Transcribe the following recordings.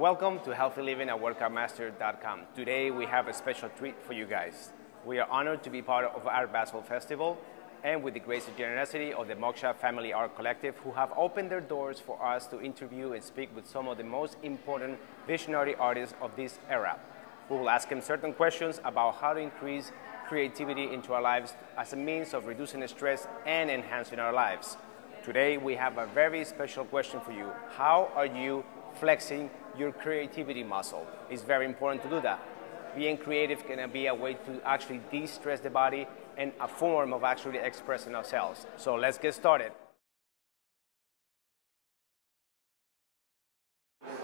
Welcome to Healthy Living at WorkoutMaster.com. Today we have a special treat for you guys. We are honored to be part of Art Basel Festival and with the grace and generosity of the Moksha Family Art Collective, who have opened their doors for us to interview and speak with some of the most important visionary artists of this era. We will ask them certain questions about how to increase creativity into our lives as a means of reducing stress and enhancing our lives. Today we have a very special question for you. How are you flexing your creativity muscle? It's very important to do that. Being creative can be a way to actually de-stress the body and a form of actually expressing ourselves. So let's get started.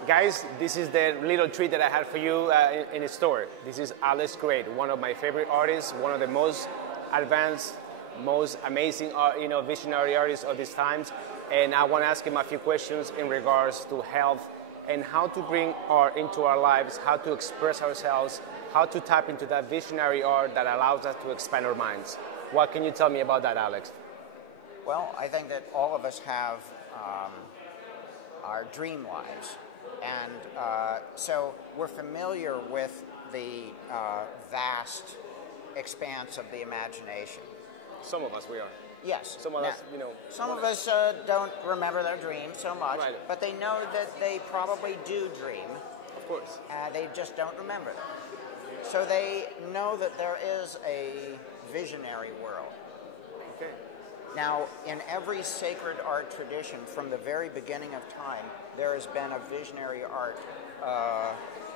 Guys, this is the little treat that I had for you in the store. This is Allyson, one of my favorite artists, one of the most advanced, most amazing, visionary artists of these times. And I want to ask him a few questions in regards to health and how to bring art into our lives, how to express ourselves, how to tap into that visionary art that allows us to expand our minds. What can you tell me about that, Alex? Well, I think that all of us have our dream lives. And so we're familiar with the vast expanse of the imagination. Some of us, we are. Yes. Some of us, Some of us don't remember their dreams so much, right, but they know that they probably do dream. Of course. They just don't remember them. So they know that there is a visionary world. Okay. Now, in every sacred art tradition, from the very beginning of time, there has been a visionary art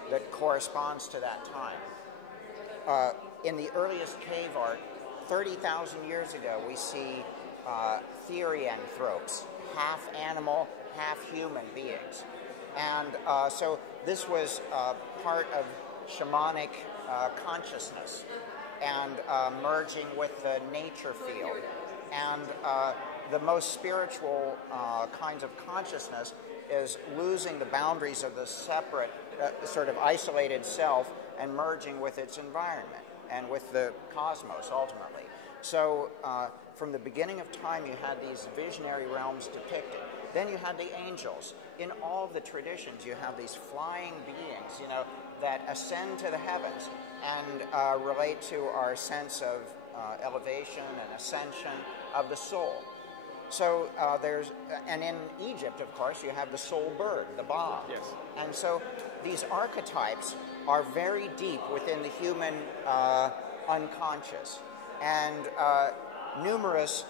that corresponds to that time. In the earliest cave art, 30,000 years ago, we see therianthropes, half animal, half human beings. And so this was part of shamanic consciousness and merging with the nature field. And the most spiritual kinds of consciousness is losing the boundaries of the separate, sort of isolated self and merging with its environment and with the cosmos, ultimately. So from the beginning of time, you had these visionary realms depicted. Then you had the angels. In all the traditions, you have these flying beings, that ascend to the heavens and relate to our sense of elevation and ascension of the soul. So and in Egypt, of course, you have the soul bird, the ba. Yes. And so these archetypes are very deep within the human unconscious. And numerous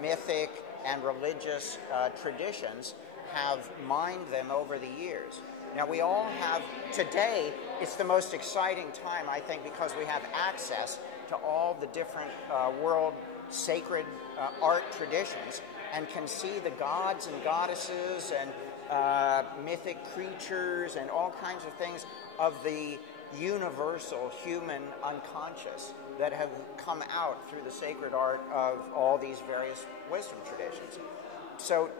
mythic and religious traditions have mined them over the years. Now, we all have, today, it's the most exciting time, I think, because we have access to all the different world sacred art traditions and can see the gods and goddesses and mythic creatures and all kinds of things of the universal human unconscious that have come out through the sacred art of all these various wisdom traditions. So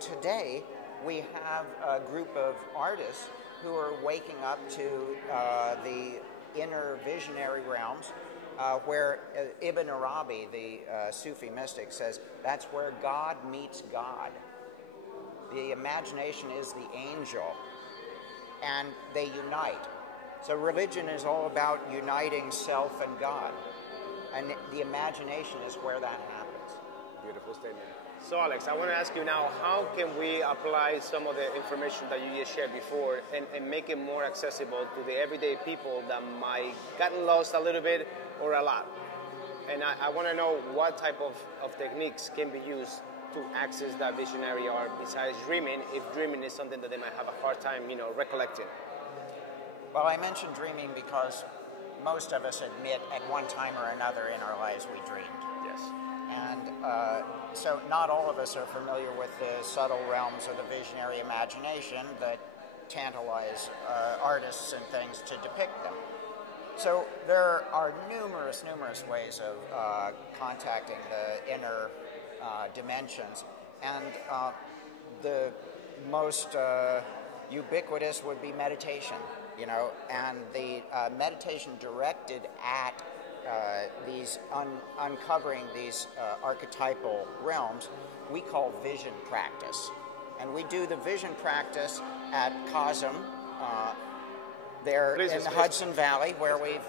today, we have a group of artists who are waking up to the inner visionary realms, where Ibn Arabi, the Sufi mystic, says that's where God meets God. The imagination is the angel, and they unite. So religion is all about uniting self and God, and the imagination is where that happens. Beautiful statement. So Alex, I want to ask you now, how can we apply some of the information that you just shared before and make it more accessible to the everyday people that might gotten lost a little bit or a lot? And I want to know what type of techniques can be used to access that visionary art besides dreaming, if dreaming is something that they might have a hard time, recollecting. Well, I mentioned dreaming because most of us admit at one time or another in our lives we dreamed. Yes. And so not all of us are familiar with the subtle realms of the visionary imagination that tantalize artists and things to depict them. So there are numerous ways of contacting the inner dimensions. And the most ubiquitous would be meditation, and the meditation directed at these uncovering these archetypal realms we call vision practice. And we do the vision practice at COSM, there Please, in the Hudson Valley, where we've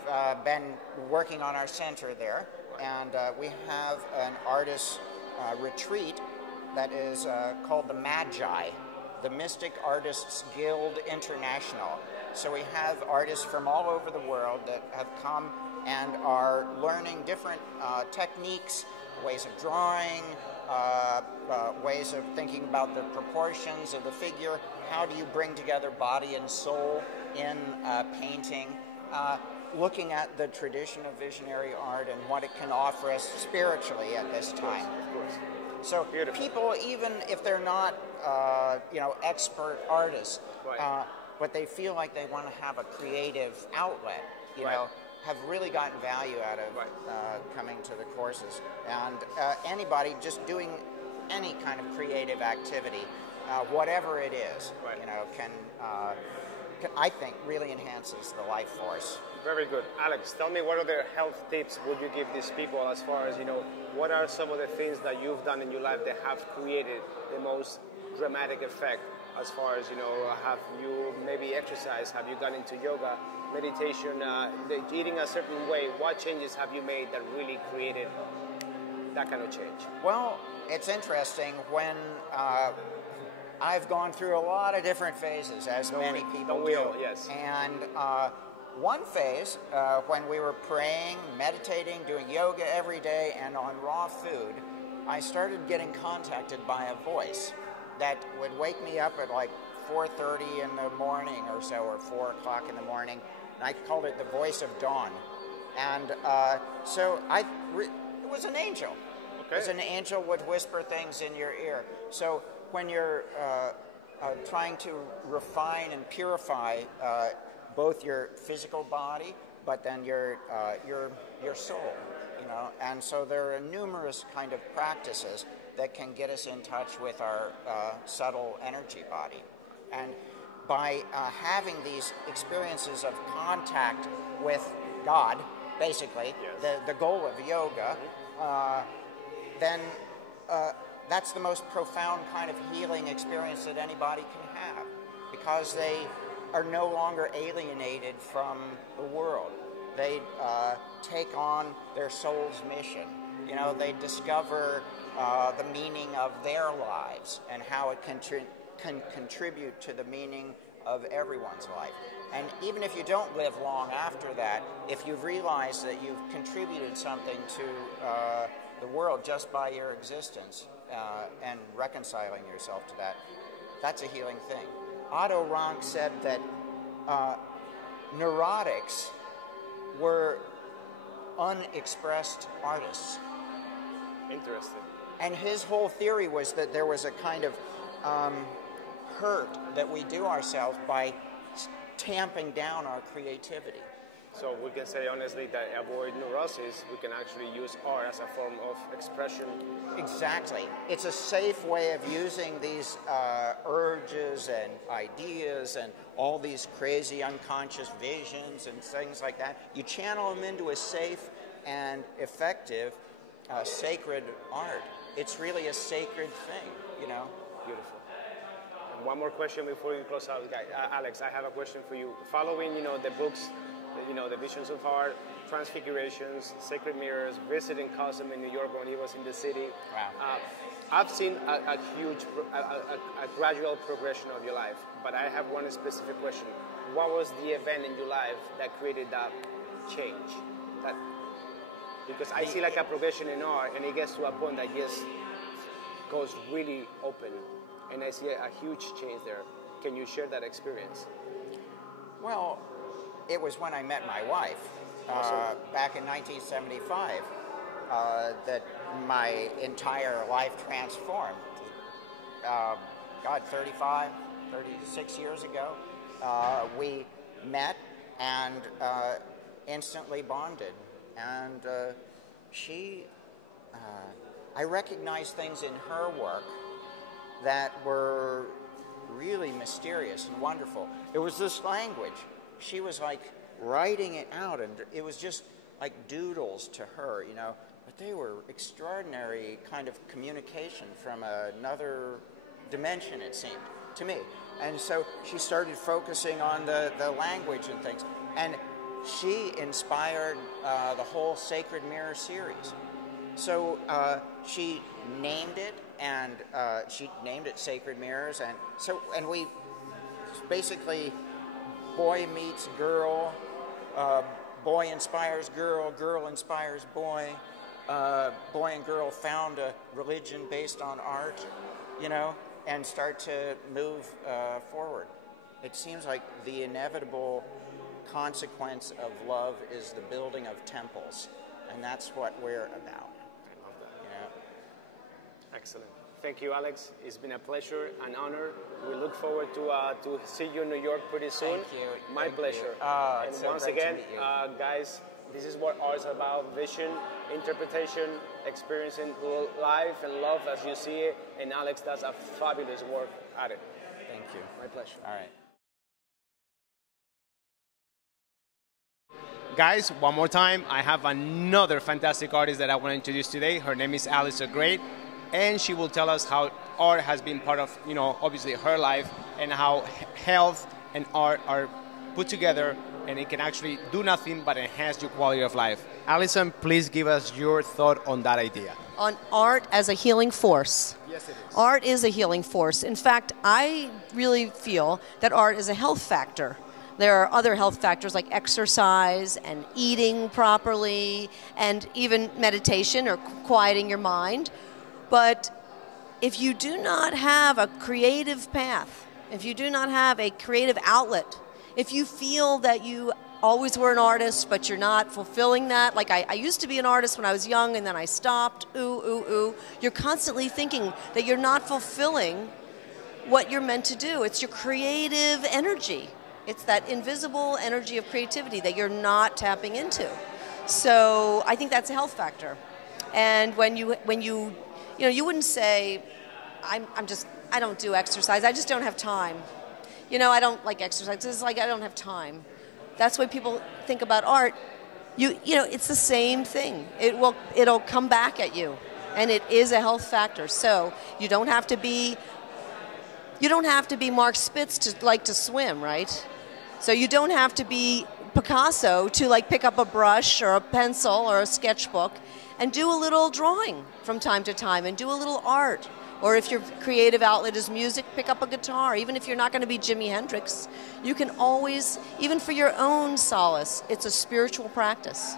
been working on our center there. And we have an artist retreat that is called the Magi, the Mystic Artists Guild International. So we have artists from all over the world that have come and are learning different techniques, ways of drawing, ways of thinking about the proportions of the figure. How do you bring together body and soul in painting? Looking at the tradition of visionary art and what it can offer us spiritually at this time. Of course. So Beautiful. people, even if they're not, expert artists, Right. but they feel like they want to have a creative outlet, have really gotten value out of coming to the courses. And anybody just doing any kind of creative activity, whatever it is, can I think really enhances the life force. Very good. Alex, tell me what other health tips would you give these people as far as, what are some of the things that you've done in your life that have created the most dramatic effect as far as, have you maybe exercised, have you gone into yoga, meditation, eating a certain way? What changes have you made that really created that kind of change? Well, it's interesting when I've gone through a lot of different phases, as many people do. Yes. And one phase, when we were praying, meditating, doing yoga every day, and on raw food, I started getting contacted by a voice that would wake me up at like 4:30 in the morning or so, or 4 o'clock in the morning. And I called it the voice of dawn. And so it was an angel. Okay. It was an angel would whisper things in your ear. So when you're trying to refine and purify both your physical body, but then your soul, and so there are numerous kind of practices that can get us in touch with our subtle energy body. And by having these experiences of contact with God, basically, yes. the goal of yoga, then that's the most profound kind of healing experience that anybody can have, because they are no longer alienated from the world. They take on their soul's mission. They discover the meaning of their lives and how it can contribute to the meaning of everyone's life. And even if you don't live long after that, if you've realized that you've contributed something to the world just by your existence and reconciling yourself to that, that's a healing thing. Otto Rank said that neurotics were unexpressed artists. Interesting. And his whole theory was that there was a kind of hurt that we do ourselves by tamping down our creativity. So we can say honestly that avoid neurosis, we can actually use art as a form of expression. Exactly. It's a safe way of using these urges and ideas and all these crazy unconscious visions and things like that. You channel them into a safe and effective sacred art. It's really a sacred thing, Beautiful. And one more question before we close out, guys. Alex, I have a question for you. Following, the books, the Visions of Art, Transfigurations, Sacred Mirrors, visiting COSM in New York when he was in the city. Wow. I've seen a huge, a gradual progression of your life, but I have one specific question. What was the event in your life that created that change? Because I see like a progression in art, and it gets to a point that just goes really open, and I see a huge change there. Can you share that experience? Well, it was when I met my wife back in 1975 that my entire life transformed. 36 years ago, we met and instantly bonded. And I recognized things in her work that were really mysterious and wonderful. It was this language. She was like writing it out, and it was just like doodles to her, but they were extraordinary kind of communication from another dimension, it seemed to me. And so she started focusing on the language and things. And she inspired the whole Sacred Mirror series. So she named it, and she named it Sacred Mirrors. And we basically, boy meets girl, boy inspires girl, girl inspires boy, boy and girl found a religion based on art, you know, and start to move forward. It seems like the inevitable consequence of love is the building of temples, and that's what we're about. I love that. Yeah. Excellent. Thank you, Alex. It's been a pleasure and honor. We look forward to see you in New York pretty soon. Thank you. My pleasure. It's and so once great again, to meet you. guys, this is what art is about: vision, interpretation, experiencing life and love as you see it. And Alex does a fabulous work at it. Thank you. My pleasure. All right. Guys, one more time, I have another fantastic artist that I want to introduce today. Her name is Allyson, and she will tell us how art has been part of, you know, obviously her life, and how health and art are put together, and it can actually do nothing but enhance your quality of life. Allyson, please give us your thought on that idea. On art as a healing force. Yes, it is. Art is a healing force. In fact, I really feel that art is a health factor. There are other health factors like exercise and eating properly and even meditation or quieting your mind. But if you do not have a creative path, if you do not have a creative outlet, if you feel that you always were an artist but you're not fulfilling that, like I used to be an artist when I was young and then I stopped, you're constantly thinking that you're not fulfilling what you're meant to do. It's your creative energy. It's that invisible energy of creativity that you're not tapping into. So I think that's a health factor. And when you you wouldn't say, I don't do exercise. I just don't have time. You know, I don't like exercise. It's like I don't have time. That's why people think about art. You know, it's the same thing. It'll come back at you, and it is a health factor. So you don't have to be Mark Spitz to like to swim, right? So you don't have to be Picasso to like pick up a brush or a pencil or a sketchbook and do a little drawing from time to time and do a little art. Or if your creative outlet is music, pick up a guitar. Even if you're not going to be Jimi Hendrix, you can always, even for your own solace, it's a spiritual practice.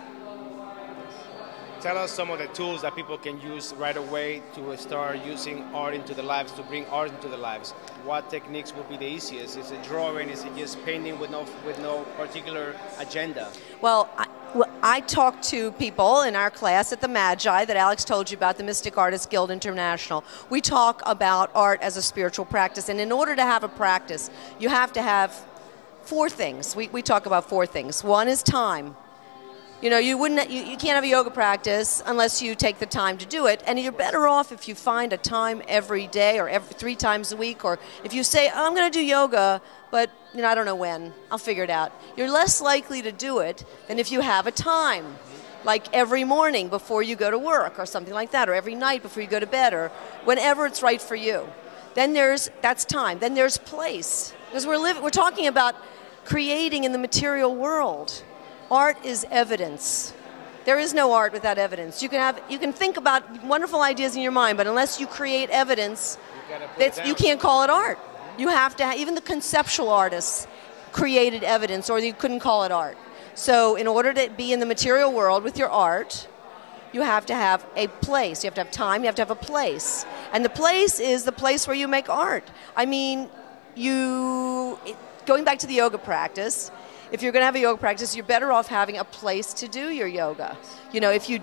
Tell us some of the tools that people can use right away to start using art into their lives, to bring art into their lives. What techniques would be the easiest? Is it drawing? Is it just painting with no particular agenda? Well, I talk to people in our class at the Magi that Alex told you about, the Mystic Artists Guild International. We talk about art as a spiritual practice, and in order to have a practice, you have to have 4 things. We talk about 4 things. One is time. You know, you can't have a yoga practice unless you take the time to do it, and you're better off if you find a time every day or every 3 times a week, or if you say, oh, I'm going to do yoga, but you know, I don't know when. I'll figure it out. You're less likely to do it than if you have a time, like every morning before you go to work or something like that, or every night before you go to bed, or whenever it's right for you. Then that's time. Then there's place, because we're talking about creating in the material world. Art is evidence. There is no art without evidence. You can think about wonderful ideas in your mind, but unless you create evidence, you can't call it art. You have to, even the conceptual artists created evidence, or you couldn't call it art. So in order to be in the material world with your art, you have to have a place. You have to have time. You have to have a place. And the place is the place where you make art. I mean, going back to the yoga practice, if you're going to have a yoga practice, you're better off having a place to do your yoga. You know, if you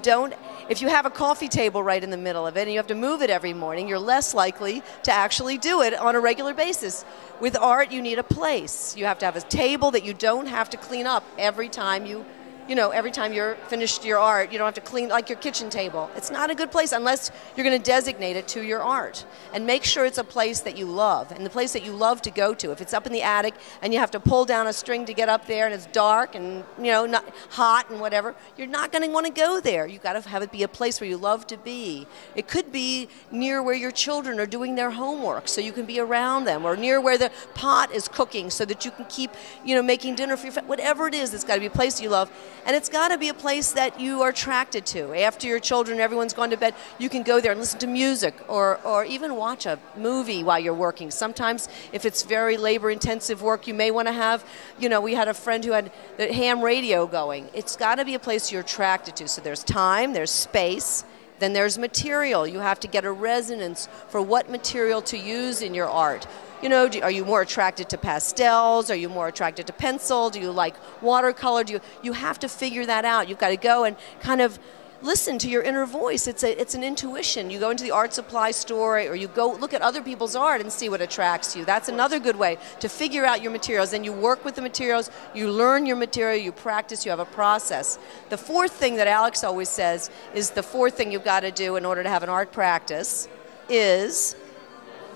have a coffee table right in the middle of it and you have to move it every morning, you're less likely to actually do it on a regular basis. With art, you need a place. You have to have a table that you don't have to clean up every time you you know, every time you're finished your art, you don't have to clean like your kitchen table. It's not a good place unless you're going to designate it to your art. And make sure it's a place that you love, and the place that you love to go to. If it's up in the attic and you have to pull down a string to get up there and it's dark and, you know, not hot and whatever, you're not going to want to go there. You've got to have it be a place where you love to be. It could be near where your children are doing their homework so you can be around them, or near where the pot is cooking so that you can keep, you know, making dinner for your family. Whatever it is, it's got to be a place you love. And it's got to be a place that you are attracted to. After your children, everyone's gone to bed, you can go there and listen to music, or even watch a movie while you're working. Sometimes, if it's very labor-intensive work, you may want to have, you know, we had a friend who had the ham radio going. It's got to be a place you're attracted to. So there's time, there's space, then there's material. You have to get a resonance for what material to use in your art. You know, are you more attracted to pastels? Are you more attracted to pencil? Do you like watercolor? You have to figure that out. You've got to go and kind of listen to your inner voice. It's an intuition. You go into the art supply store, or you go look at other people's art and see what attracts you. That's another good way to figure out your materials. Then you work with the materials, you learn your material, you practice, you have a process. The fourth thing that Alex always says is the fourth thing you've got to do in order to have an art practice is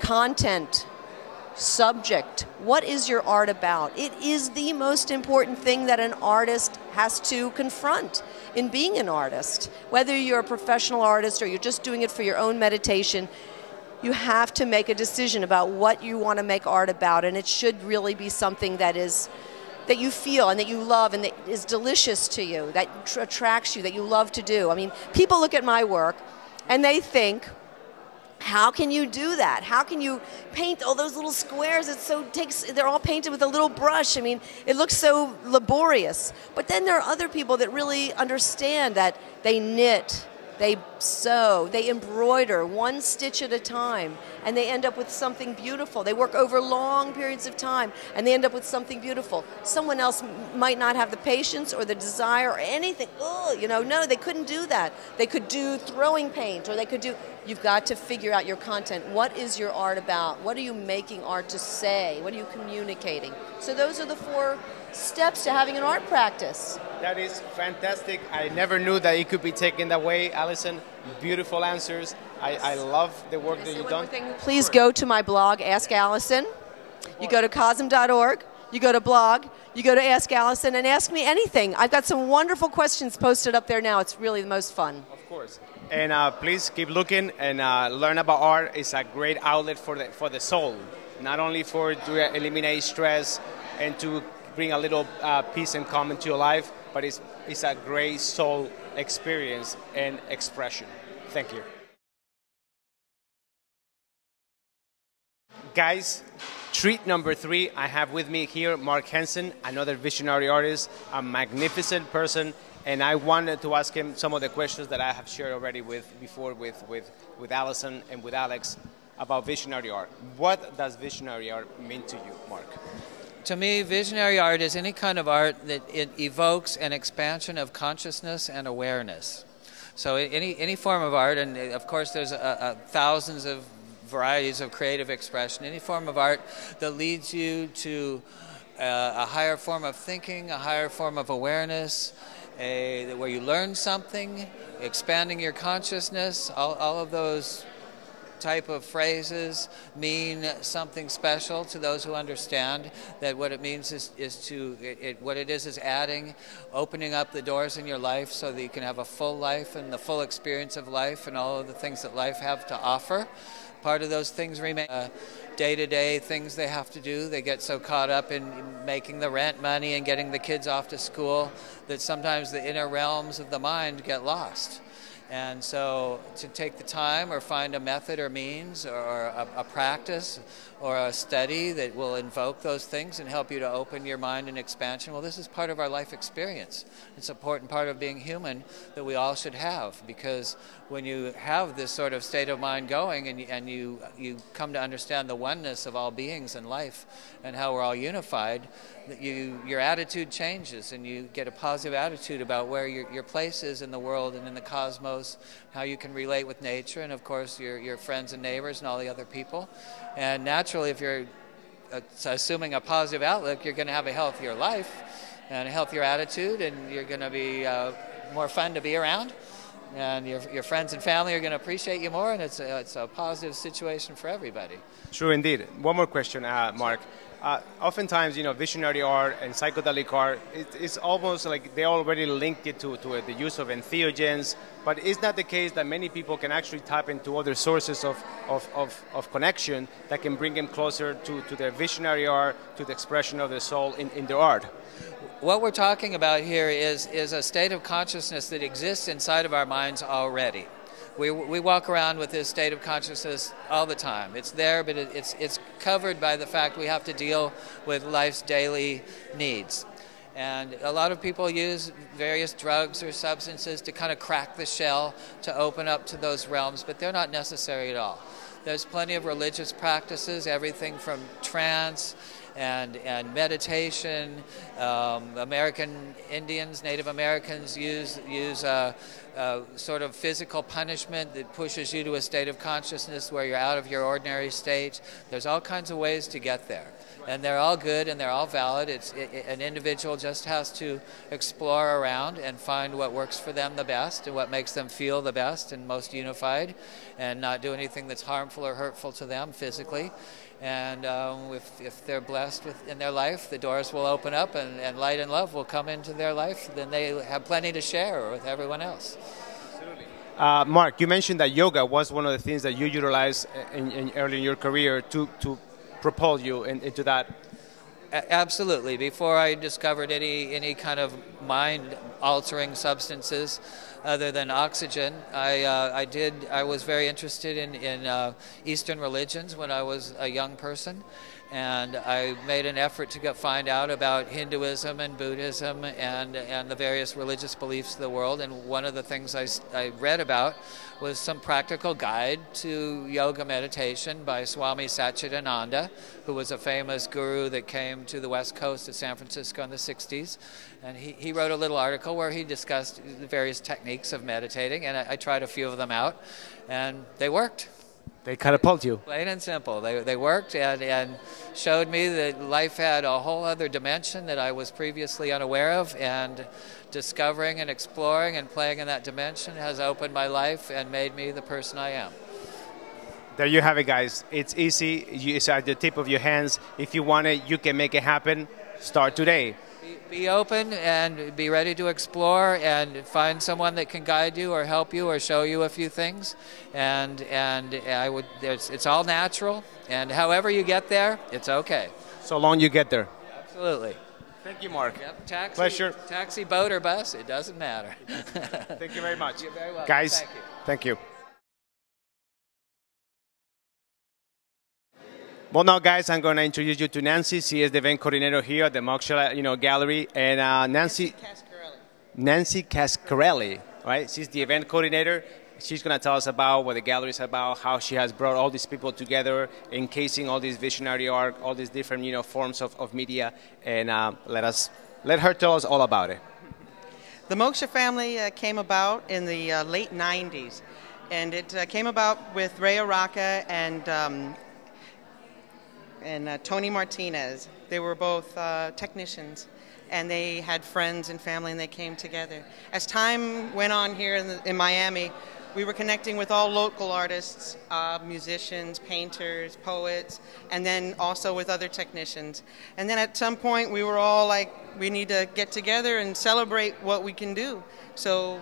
content. Subject. What is your art about? It is the most important thing that an artist has to confront in being an artist. Whether you're a professional artist or you're just doing it for your own meditation, you have to make a decision about what you want to make art about, and it should really be something that you feel and that you love and that is delicious to you, that attracts you, that you love to do. I mean, people look at my work and they think, how can you do that? How can you paint all those little squares? They're all painted with a little brush. I mean, it looks so laborious. But then there are other people that really understand that they knit, they sew, they embroider one stitch at a time, and they end up with something beautiful. They work over long periods of time, and they end up with something beautiful. Someone else might not have the patience or the desire or anything. Oh, you know, no, they couldn't do that. They could do throwing paint, or they could do... You've got to figure out your content. What is your art about? What are you making art to say? What are you communicating? So those are the 4 steps to having an art practice. That is fantastic. I never knew that it could be taken that way, Allyson. Beautiful answers. I love the work that you've done. Please go to my blog, Ask Allyson. You go to cosm.org. You go to blog. You go to Ask Allyson and ask me anything. I've got some wonderful questions posted up there now. It's really the most fun. Of course. And please keep looking and learn about art. It's a great outlet for the soul, not only to eliminate stress and to bring a little peace and calm into your life, but it's a great soul experience and expression. Thank you. Guys, treat number 3, I have with me here Mark Henson, another visionary artist, a magnificent person. And I wanted to ask him some of the questions that I have shared already before with Allyson and with Alex about visionary art. What does visionary art mean to you, Mark? To me, visionary art is any kind of art that it evokes an expansion of consciousness and awareness. So any form of art, and of course there's thousands of varieties of creative expression, any form of art that leads you to a higher form of thinking, a higher form of awareness, where you learn something, expanding your consciousness, all of those type of phrases mean something special to those who understand that what it means is adding, opening up the doors in your life so that you can have a full life and the full experience of life and all of the things that life have to offer. Part of those things remain day-to-day things they have to do. They get so caught up in making the rent money and getting the kids off to school that sometimes the inner realms of the mind get lost. And so to take the time or find a method or means or a practice or a study that will invoke those things and help you to open your mind and expansion, well, this is part of our life experience. It's an important part of being human that we all should have, because when you have this sort of state of mind going and you come to understand the oneness of all beings in life and how we're all unified, your attitude changes and you get a positive attitude about where your place is in the world and in the cosmos, how you can relate with nature and of course your friends and neighbors and all the other people. And naturally, if you're assuming a positive outlook, you're going to have a healthier life. and a healthier attitude, and you're going to be more fun to be around, and your friends and family are going to appreciate you more, and it's a positive situation for everybody. True indeed. One more question, Mark. Oftentimes, visionary art and psychedelic art, it's almost like they already linked it to the use of entheogens, but is that the case that many people can actually tap into other sources of connection that can bring them closer to their visionary art, to the expression of the soul in their art? What we're talking about here is a state of consciousness that exists inside of our minds already. We walk around with this state of consciousness all the time. It's there, but it's covered by the fact we have to deal with life's daily needs. And a lot of people use various drugs or substances to kind of crack the shell, to open up to those realms, but they're not necessary at all. There's plenty of religious practices, everything from trance and meditation. American Indians, Native Americans use sort of physical punishment that pushes you to a state of consciousness where you're out of your ordinary state. There's all kinds of ways to get there. And they're all good and they're all valid. An individual just has to explore around and find what works for them the best and what makes them feel the best and most unified, and not do anything that's harmful or hurtful to them physically. And if they're blessed in their life, the doors will open up and light and love will come into their life. Then they have plenty to share with everyone else. Mark, you mentioned that yoga was one of the things that you utilized early in your career to propel you into that. Absolutely. Before I discovered any kind of mind-altering substances other than oxygen, I was very interested in Eastern religions when I was a young person, and I made an effort to find out about Hinduism and Buddhism and the various religious beliefs of the world. And one of the things I read about was some practical guide to yoga meditation by Swami Satchidananda, who was a famous guru that came to the west coast of San Francisco in the 60s. And he wrote a little article where he discussed the various techniques of meditating, and I tried a few of them out, and they worked. They catapult you. Plain and simple. They worked and showed me that life had a whole other dimension that I was previously unaware of, and discovering and exploring and playing in that dimension has opened my life and made me the person I am. There you have it, guys. It's easy. It's at the tip of your hands. If you want it, you can make it happen. Start today. Be open and be ready to explore and find someone that can guide you or help you or show you a few things. And it's all natural. And however you get there, it's okay. So long you get there. Absolutely. Thank you, Mark. Yep. Taxi, pleasure. Taxi, boat, or bus, it doesn't matter. Thank you very much. You're very welcome. Guys, thank you. Well, now, guys, I'm going to introduce you to Nancy. She is the event coordinator here at the Moksha, Gallery. And Nancy Cascarelli, right? She's the event coordinator. She's going to tell us about what the gallery is about, how she has brought all these people together, encasing all this visionary art, all these different, forms of media. And let her tell us all about it. The Moksha family came about in the late 90s. And it came about with Ray Araka and Tony Martinez. They were both technicians, and they had friends and family, and they came together. As time went on here in Miami, we were connecting with all local artists, musicians, painters, poets, and then also with other technicians. And then at some point, we were all like, we need to get together and celebrate what we can do. So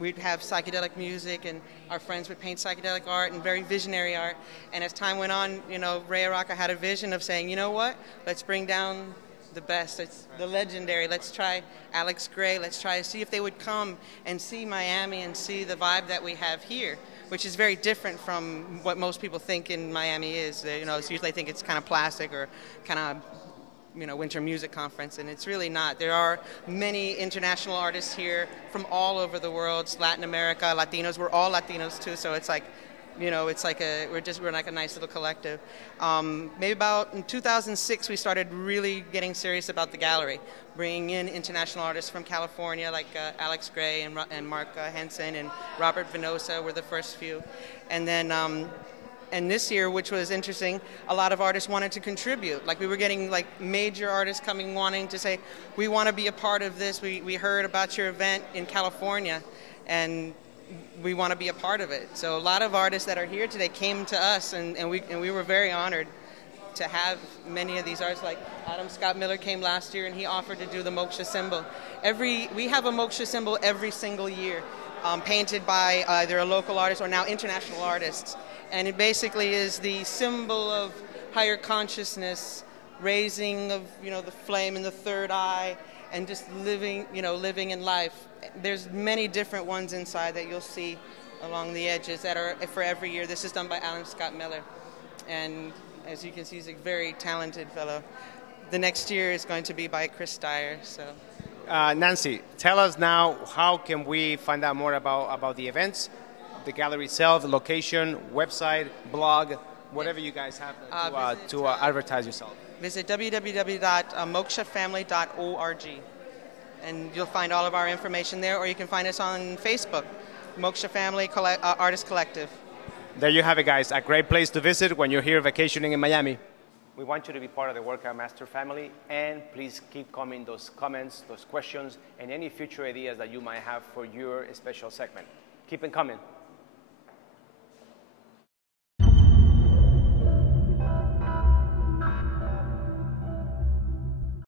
we'd have psychedelic music, and our friends would paint psychedelic art and very visionary art. And as time went on, Ray Araka had a vision of saying, you know what, let's bring down the best, it's the legendary. Let's try Alex Grey. Let's try to see if they would come and see Miami and see the vibe that we have here, which is very different from what most people think in Miami is. It's usually think it's kind of plastic or kind of Winter Music Conference, and it's really not. There are many international artists here from all over the world, Latin America, Latinos. We're all Latinos too, so it's like, we're like a nice little collective. Maybe about in 2006, we started really getting serious about the gallery, bringing in international artists from California, like Alex Grey and Mark Henson and Robert Venosa were the first few. And then And this year, which was interesting, a lot of artists wanted to contribute. Like we were getting like major artists coming wanting to say, we want to be a part of this. We heard about your event in California and we want to be a part of it. So a lot of artists that are here today came to us and we were very honored to have many of these artists. Like Adam Scott Miller came last year and he offered to do the Moksha symbol. We have a Moksha symbol every single year, painted by either a local artist or now international artists. And it basically is the symbol of higher consciousness, raising of the flame in the third eye, and just living in life. There's many different ones inside that you'll see along the edges that are for every year. This is done by Adam Scott Miller, and as you can see, he's a very talented fellow. The next year is going to be by Chris Dyer. So, Nancy, tell us now, how can we find out more about the events? The gallery itself, the location, website, blog, whatever you guys have to advertise yourself. Visit www.mokshafamily.org and you'll find all of our information there, or you can find us on Facebook, Moksha Family Artist Collective. There you have it, guys. A great place to visit when you're here vacationing in Miami. We want you to be part of the Workout Master family, and please keep coming those comments, those questions, and any future ideas that you might have for your special segment. Keep them coming.